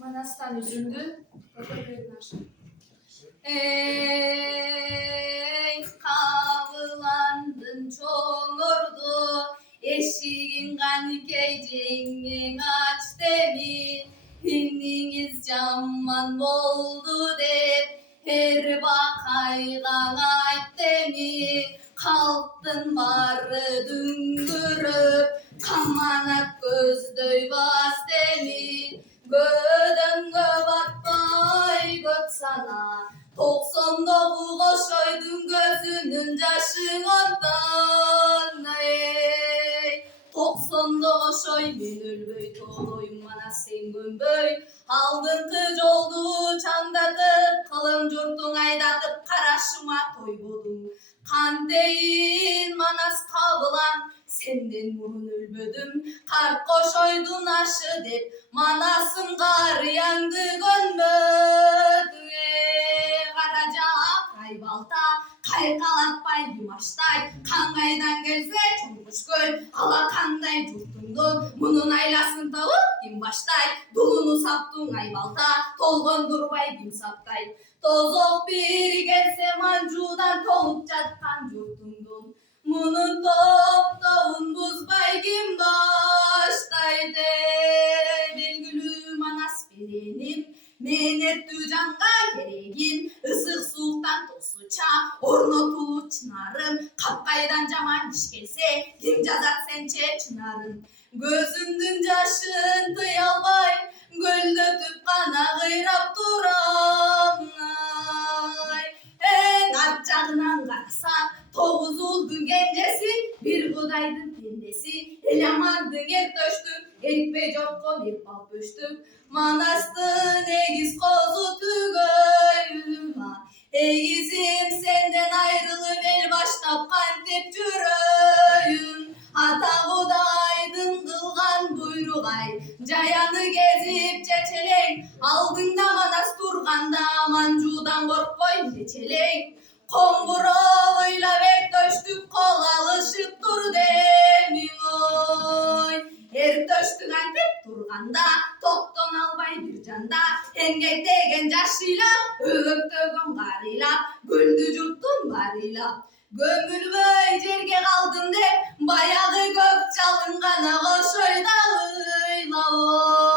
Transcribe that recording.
Manas'tan üzüldü. Ey kavlandın çoğurdu, eşiğin kanı geceğin aç demir, hinniniz camman oldu dep, her bakaygan ayt demir, kalktın barı düngürüp, kamanat gözdöy bas demir, gödön batmay göt sana, 99 koşoydun gözünün yaşın ondan, ey 99 koşoy men ölböy toğloyum mana sen gönböy, aldınкы жолду çandatıp kılın jurtun aydatıp karашıma toy bodum, kandeyin manas kabılan senden burun ölbödüm, kart koşoydun aşı dep manasım kar yandı gönbödüm. Karacak kaybalta kaykalatpay yumaştay, kangaydan gelse çonkuş göl, alakандай jurtundun munun aylasın tavıp kim baştay, dulunu saptun aybalta tolgon durbay kim saptay, tozok biri gelse mancudan tolup jatkan jurtundun, munun toptağın buzbay kim baştaydı. Belgülü manas berenim, menetli canga geregin, ısık soğuktan tosuça, ornotulu çınarım, kapkaydan jaman iş gelse, kim jazat sençe çınarım, gözümdün jaşın tıyalbay, gölдөтүп kana kıyrap duram, en art jagынан karasam, 9 uldun gencesi, bir kudaydın pendesi, elemandın ertöştük, erikpe jotkon erpap böştük, manastın egiz kozu tügöylüma, egizim senden ayrılıp el baştap kantep jüröyüm, ata kudaydın kılgan buyrugay, jayanı gezip çeçeleң, aldыңda manas turganda, manjudan korkpoy çeçeleң, Konguroğuyla ertöştük kol alışıp dur demin oy. Ertöştük antep turganda, tokton albay bir canda, hengek degen jaşıyla, ögöktөгөн garıyla, güldü jurttun barıyla. Gömülböy jerge kaldım dep, bayağı gök çalıngana koşoy dağıyla oy.